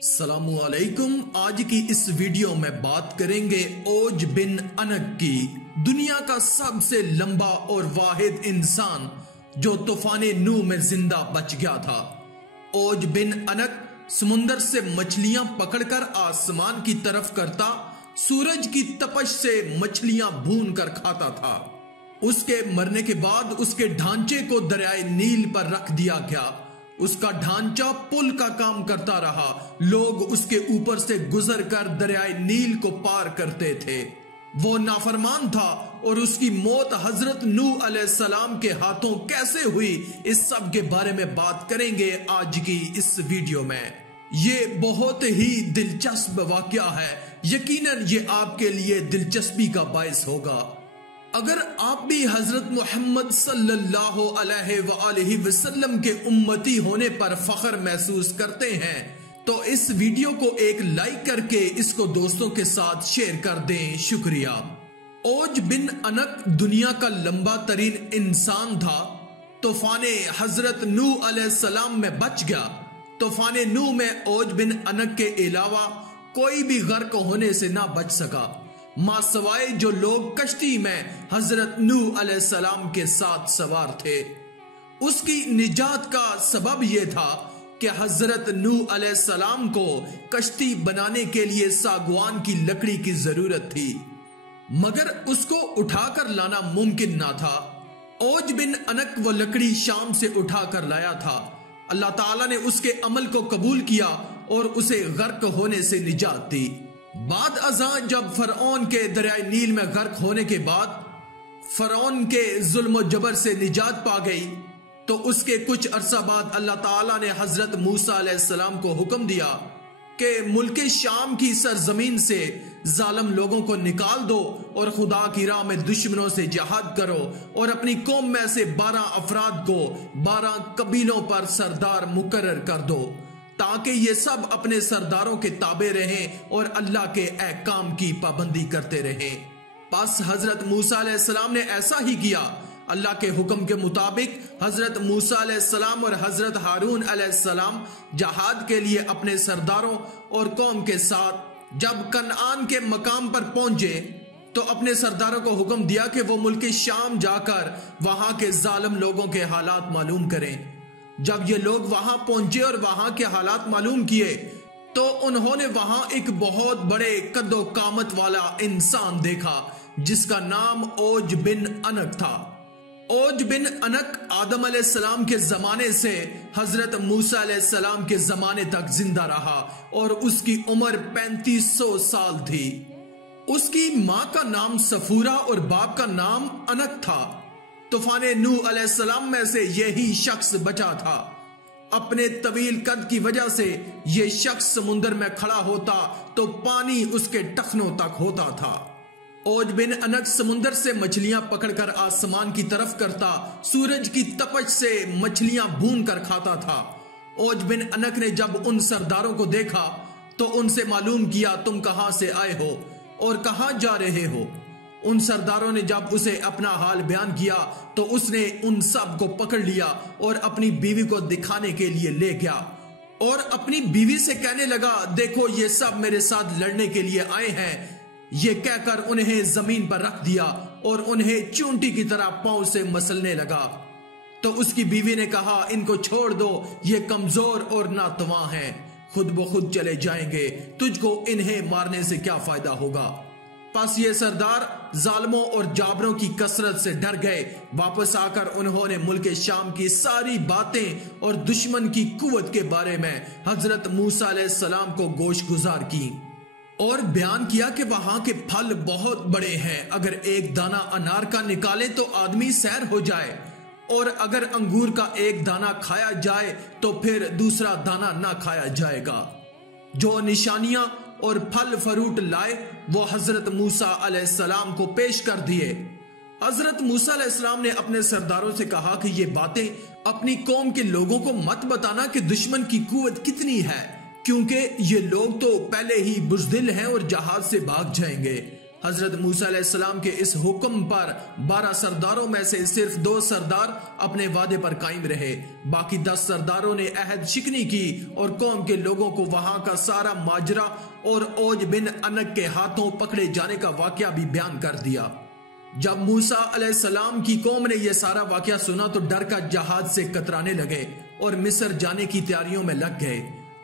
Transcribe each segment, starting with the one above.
अस्सलामुअलैकुम। आज की इस वीडियो में बात करेंगे औज बिन अनक की, दुनिया का सबसे लंबा और वाहिद इंसान जो तूफान नूह में जिंदा बच गया था। औज बिन अनक समुंदर से मछलियां पकड़कर आसमान की तरफ करता, सूरज की तपश से मछलियां भून कर खाता था। उसके मरने के बाद उसके ढांचे को दरियाए नील पर रख दिया गया। उसका ढांचा पुल का काम करता रहा। लोग उसके ऊपर से गुजर कर दरियाए नील को पार करते थे। वो नाफरमान था और उसकी मौत हजरत नूह अलैहिस्सलाम के हाथों कैसे हुई, इस सब के बारे में बात करेंगे आज की इस वीडियो में। ये बहुत ही दिलचस्प वाकया है। यकीनन ये आपके लिए दिलचस्पी का बायस होगा। अगर आप भी हजरत मोहम्मद सल्लल्लाहु अलैहि वसल्लम के उम्मती होने पर फख्र महसूस करते हैं तो इस वीडियो को एक लाइक करके इसको दोस्तों के साथ शेयर कर दें। शुक्रिया। औज बिन अनक दुनिया का लंबा तरीन इंसान था। तूफान हजरत नूह अलैहिस्सलाम में बच गया। तूफान नूह में औज बिन अनक के अलावा कोई भी गर्क होने से ना बच सका, मां सवाए जो लोग कश्ती में हजरत नूह अलैहिस्सलाम के साथ सवार थे। उसकी निजात का सबब यह था कि हजरत नूह अलैहिस्सलाम को कश्ती बनाने के लिए सागवान की लकड़ी की जरूरत थी, मगर उसको उठाकर लाना मुमकिन ना था। औज बिन अनक वो लकड़ी शाम से उठाकर लाया था। अल्लाह ताला ने उसके अमल को कबूल किया और उसे गर्क होने से निजात दी। बाद अज़ां जब फरौन के दरियाए नील में गर्क होने के बाद फरौन के जुल्म जबर से निजात पा गई, तो उसके कुछ अरसा बाद अल्लाह ताला ने हजरत मूसा अलैहिस्सलाम को हुक्म दिया कि मुल्क शाम की सरजमीन से जालिम लोगों को निकाल दो और खुदा की राह में दुश्मनों से जिहाद करो और अपनी कौम में से 12 अफराद को 12 कबीलों पर सरदार मुकर्रर कर दो, ताकि ये सब अपने सरदारों के ताबे रहें और अल्लाह के अहकाम की पाबंदी करते रहें। बस हजरत मूसा अलैहिस्सलाम ने ऐसा ही किया। अल्लाह के हुक्म के मुताबिक हजरत मूसा अलैहिस्सलाम और हजरत हारून अलैहिस्सलाम जहाद के लिए अपने सरदारों और कौम के साथ जब कनान के मकाम पर पहुंचे तो अपने सरदारों को हुक्म दिया कि वो मुल्क शाम जाकर वहां के जालिम लोगों के हालात मालूम करें। जब ये लोग वहां पहुंचे और वहां के हालात मालूम किए तो उन्होंने वहां एक बहुत बड़े कद्दो कामत वाला इंसान देखा जिसका नाम औज बिन अनक था। औज बिन अनक आदम अलैहिस्सलाम के जमाने से हजरत मूसा अलैहिस्सलाम के जमाने तक जिंदा रहा और उसकी उम्र 3500 साल थी। उसकी मां का नाम सफूरा और बाप का नाम अनक था। तूफान नूह अलैहिस्सलाम में से यही शख्स बचा था। अपने तवील कद की वजह से यह शख्स समुंदर में खड़ा होता तो पानी उसके टखनों तक होता था। औज बिन अनक समुंदर से मछलियां पकड़कर आसमान की तरफ करता, सूरज की तपश से मछलियां भून कर खाता था। औज बिन अनक ने जब उन सरदारों को देखा तो उनसे मालूम किया, तुम कहां से आए हो और कहां जा रहे हो। उन सरदारों ने जब उसे अपना हाल बयान किया तो उसने उन सब को पकड़ लिया और अपनी बीवी को दिखाने के लिए ले गया और अपनी बीवी से कहने लगा, देखो ये सब मेरे साथ लड़ने के लिए आए हैं। ये कहकर उन्हें जमीन पर रख दिया और उन्हें चूंटी की तरह पांव से मसलने लगा। तो उसकी बीवी ने कहा, इनको छोड़ दो, ये कमजोर और नातवा हैं, खुद ब खुद चले जाएंगे, तुझको इन्हें मारने से क्या फायदा होगा। बस ये सरदार जालिमों और जाबरों की कसरत से डर गए। वापस आकर उन्होंने मुल्क शाम की सारी बातें और दुश्मन की कुव्वत के बारे में हजरत मूसा अलैहिस्सलाम को गोश गुजार की और बयान किया कि वहां के फल बहुत बड़े हैं। अगर एक दाना अनार का निकाले तो आदमी सैर हो जाए, और अगर अंगूर का एक दाना खाया जाए तो फिर दूसरा दाना ना खाया जाएगा। जो निशानियां और फल फरूट लाए वो हजरत मूसा अलैहिस्सलाम को पेश कर दिए। हजरत मूसा अलैहिस्सलाम ने अपने सरदारों से कहा कि ये बातें अपनी कौम के लोगों को मत बताना कि दुश्मन की कुव्वत कितनी है, क्योंकि ये लोग तो पहले ही बुज़दिल हैं और जहाज से भाग जाएंगे। हजरत मूसा अलैहिस्सलाम के इस हुक्म पर 12 सरदारों में से सिर्फ 2 सरदार अपने वादे पर कायम रहे। बाकी 10 सरदारों ने अहद शिकनी की और कौम के लोगों को वहां का सारा माजरा और औज बिन अनक के हाथों पकड़े जाने का वाकया भी बयान कर दिया। जब मूसा अलैहिस्सलाम की कौम ने यह सारा वाकया सुना तो डर का जहाज से कतराने लगे और मिस्र जाने की तैयारियों में लग गए।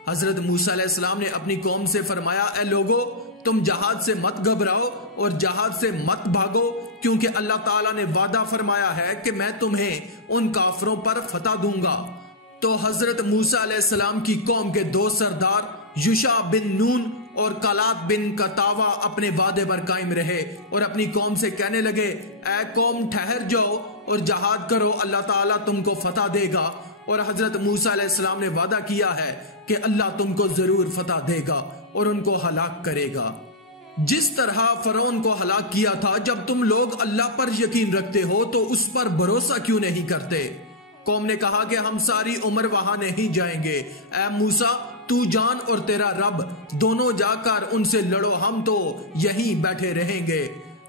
हजरत मूसा अलैहिस्सलाम ने अपनी कौम से फरमाया, ए लोगो, तुम जहाज से मत घबराओ और जहाज से मत भागो, क्योंकि अल्लाह ताला ने वादा फरमाया है कि मैं तुम्हें उन काफरों पर फतह दूंगा। तो हजरत मूसा अलैहिस्सलाम की कौम के 2 सरदार युशा बिन नून और कलात बिन कतावा अपने वादे पर कायम रहे और अपनी कौम से कहने लगे, ए कौम, ठहर जाओ और जहाद करो, अल्लाह ताला तुमको फतह देगा। और हजरत मूसा अलैहिस्सलाम ने वादा किया है कि अल्लाह तुमको जरूर फतह देगा और उनको हलाक करेगा। जिस तरह फरौन को हलाक किया था, जब तुम लोग अल्लाह पर यकीन रखते हो तो उस पर भरोसा क्यों नहीं करते? कौम ने कहा कि हम सारी उम्र वहां नहीं जाएंगे। ए मूसा, तू जान और तेरा रब दोनों जाकर उनसे लड़ो, हम तो यहीं बैठे रहेंगे।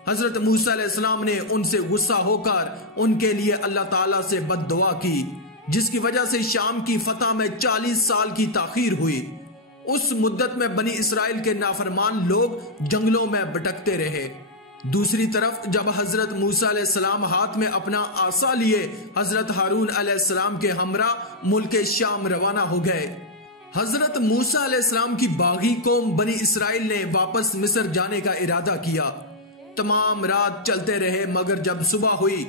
हजरत मूसा अलैहिस्सलाम ने उनसे गुस्सा होकर उनके लिए अल्लाह ताला से बद्दुआ की, जिसकी वजह से शाम की फतह में 40 साल की ताखीर हुई। उस मुद्दत में बनी इसराइल के नाफरमान लोग जंगलों में भटकते रहे। दूसरी तरफ जब हजरत मूसा अलैहिस्सलाम हाथ में अपना आसा लिए हजरत हारून अलैहिस्सलाम के हमरा मुल्क शाम रवाना हो गए। हजरत मूसा अलैहिस्सलाम की बागी कौम बनी इसराइल ने वापस मिस्र जाने का इरादा किया। तमाम रात चलते रहे, मगर जब सुबह हुई,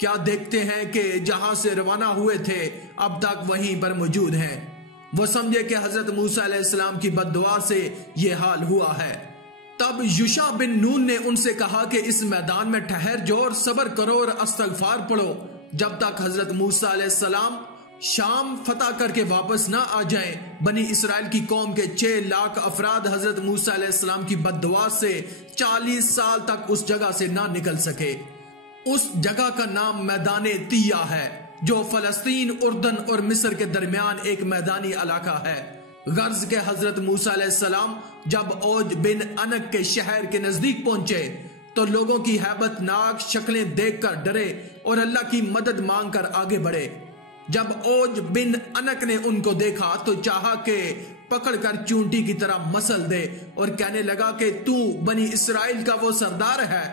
क्या देखते हैं कि जहां से रवाना हुए थे अब तक वहीं पर मौजूद हैं। वो समझे कि हजरत मूसा अलैहिस्सलाम की बद्दुआ से ये हाल हुआ है। तब युशा बिन नून ने उनसे कहा कि इस मैदान में ठहर जाओ और सब्र करो और इस्तगफार पढ़ो जब तक हजरत मूसा अलैहिस्सलाम शाम फतह करके वापस ना आ जाएं। बनी इसराइल की कौम के 6 लाख अफराद हजरत मूसा अलैहिस्सलाम की बद्दुआ से 40 साल तक उस जगह से ना निकल सके। उस जगह का नाम मैदाने तिया है, जो फलस्तीन, उर्दन और मिस्र के दरमियान एक मैदानी इलाका है। गर्ज के हजरत मूसा अलैहिस्सलाम जब औज बिन अनक के शहर के नजदीक पहुंचे तो लोगों की हैबतनाक शक्लें देखकर डरे और अल्लाह की मदद मांगकर आगे बढ़े। जब औज बिन अनक ने उनको देखा तो चाहा कि पकड़कर चूंटी की तरह मसल दे और कहने लगा कि तू बनी इसराइल का वो सरदार है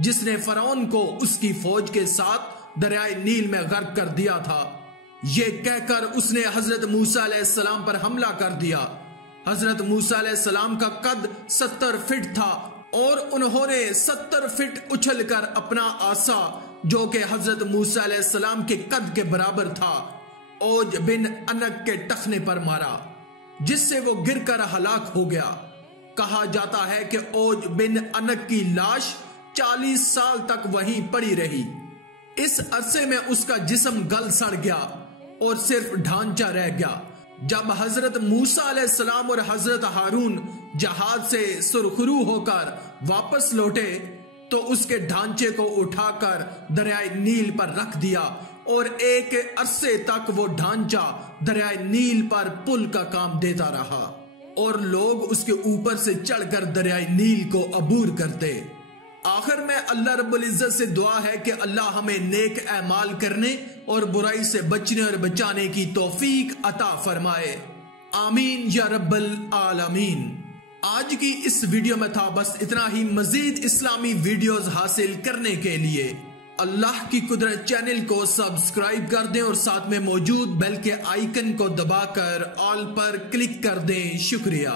जिसने फरौन को उसकी फौज के साथ दरियाए नील में गर्क कर दिया था। ये कहकर उसने हजरत मूसा अलैहिस्सलाम पर हमला कर दिया। हजरत मूसा अलैहिस्सलाम का कद 70 फीट था और उन्होंने 70 फीट उछलकर अपना आसा, जो कि हजरत मूसा अलैहिस्सलाम के कद के बराबर था, औज बिन अनक के टखने पर मारा, जिससे वो गिरकर हलाक हो गया। कहा जाता है कि औज बिन अनक की लाश 40 साल तक वहीं पड़ी रही। इस अरसे में उसका जिस्म गल सड़ गया और सिर्फ ढांचा रह गया। जब हजरत मूसा अलैहिस्सलाम और हजरत हारून जहाज से सुरखरू होकर वापस लौटे तो उसके ढांचे को उठाकर दरियाए नील पर रख दिया और एक अरसे तक वो ढांचा दरियाए नील पर पुल का काम देता रहा और लोग उसके ऊपर से चढ़कर दरियाए नील को अबूर करते। आखिर में अल्लाह रब्बुल इज्जत से दुआ है कि अल्लाह हमें नेक अमाल करने और बुराई से बचने और बचाने की तौफीक अता फरमाए। आमीन या रब्बल आलमीन। आज की इस वीडियो में था बस इतना ही। मजीद इस्लामी वीडियोस हासिल करने के लिए अल्लाह की कुदरत चैनल को सब्सक्राइब कर दें और साथ में मौजूद बेल के आइकन को दबाकर ऑल पर क्लिक कर दें। शुक्रिया।